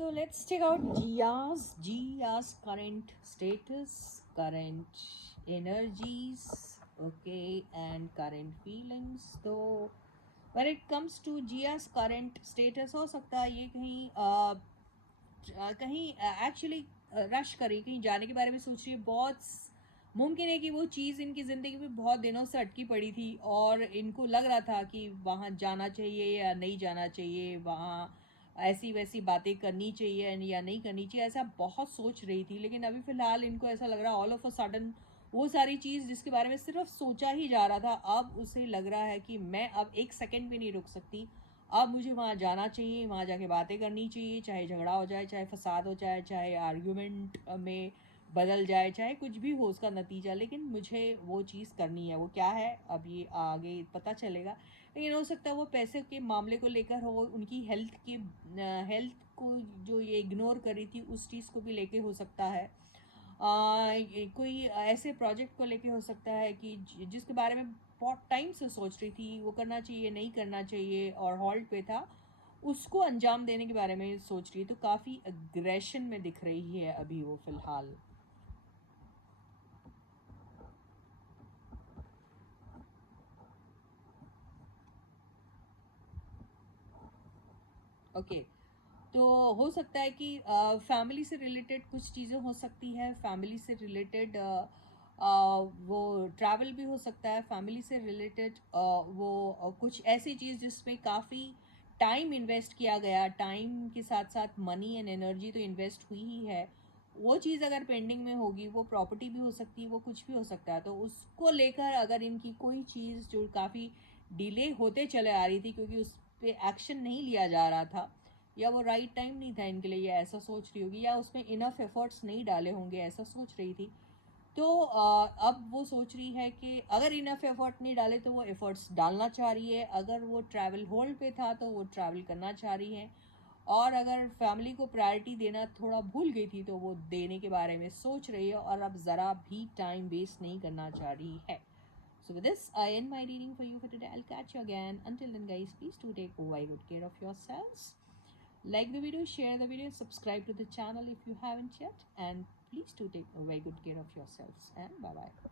So let's check out Gia's current status, current energies, okay, and current feelings. So when it comes to Gia's current status, हो सकता है ये कहीं actually rush करी, कहीं जाने के बारे में सोच रही है। बहुत मुमकिन है कि वो चीज़ इनकी ज़िंदगी में बहुत दिनों से अटकी पड़ी थी और इनको लग रहा था कि वहाँ जाना चाहिए या नहीं जाना चाहिए, वहाँ ऐसी वैसी बातें करनी चाहिए या नहीं करनी चाहिए, ऐसा बहुत सोच रही थी। लेकिन अभी फ़िलहाल इनको ऐसा लग रहा है ऑल ऑफ अ सडन वो सारी चीज़ जिसके बारे में सिर्फ सोचा ही जा रहा था, अब उसे लग रहा है कि मैं अब एक सेकंड भी नहीं रुक सकती। अब मुझे वहाँ जाना चाहिए, वहाँ जाके बातें करनी चाहिए, चाहे झगड़ा हो जाए, चाहे फसाद हो जाए, चाहे आर्ग्यूमेंट में बदल जाए, चाहे कुछ भी हो उसका नतीजा, लेकिन मुझे वो चीज़ करनी है। वो क्या है अब ये आगे पता चलेगा। लेकिन हो सकता है वो पैसे के मामले को लेकर हो, उनकी हेल्थ को जो ये इग्नोर करी थी उस चीज़ को भी लेके हो सकता है। कोई ऐसे प्रोजेक्ट को लेके हो सकता है कि जिसके बारे में बहुत टाइम से सोच रही थी, वो करना चाहिए नहीं करना चाहिए और हॉल्ट पे था, उसको अंजाम देने के बारे में सोच रही है। तो काफ़ी अग्रेशन में दिख रही है अभी वो फ़िलहाल। ओके, तो हो सकता है कि फैमिली से रिलेटेड कुछ चीज़ें हो सकती है, फैमिली से रिलेटेड वो ट्रैवल भी हो सकता है, फैमिली से रिलेटेड वो कुछ ऐसी चीज़ जिसमें काफ़ी टाइम इन्वेस्ट किया गया, टाइम के साथ साथ मनी एंड एनर्जी तो इन्वेस्ट हुई ही है, वो चीज़ अगर पेंडिंग में होगी, वो प्रॉपर्टी भी हो सकती है, वो कुछ भी हो सकता है। तो उसको लेकर अगर इनकी कोई चीज़ जो काफ़ी डिले होते चले आ रही थी क्योंकि उस पर एक्शन नहीं लिया जा रहा था, या वो राइट टाइम नहीं था इनके लिए, या ऐसा सोच रही होगी, या उसमें इनफ एफर्ट्स नहीं डाले होंगे, ऐसा सोच रही थी। तो अब वो सोच रही है कि अगर इनफ एफर्ट नहीं डाले तो वो एफर्ट्स डालना चाह रही है, अगर वो ट्रैवल होल्ड पे था तो वो ट्रैवल करना चाह रही है, और अगर फैमिली को प्रायोरिटी देना थोड़ा भूल गई थी तो वो देने के बारे में सोच रही है और अब ज़रा भी टाइम वेस्ट नहीं करना चाह रही है। So with this, I end my reading for you for today. I'll catch you again. Until then, guys, please do take very good care of yourselves. Like the video, share the video, subscribe to the channel if you haven't yet, and please do take very good care of yourselves. And bye bye.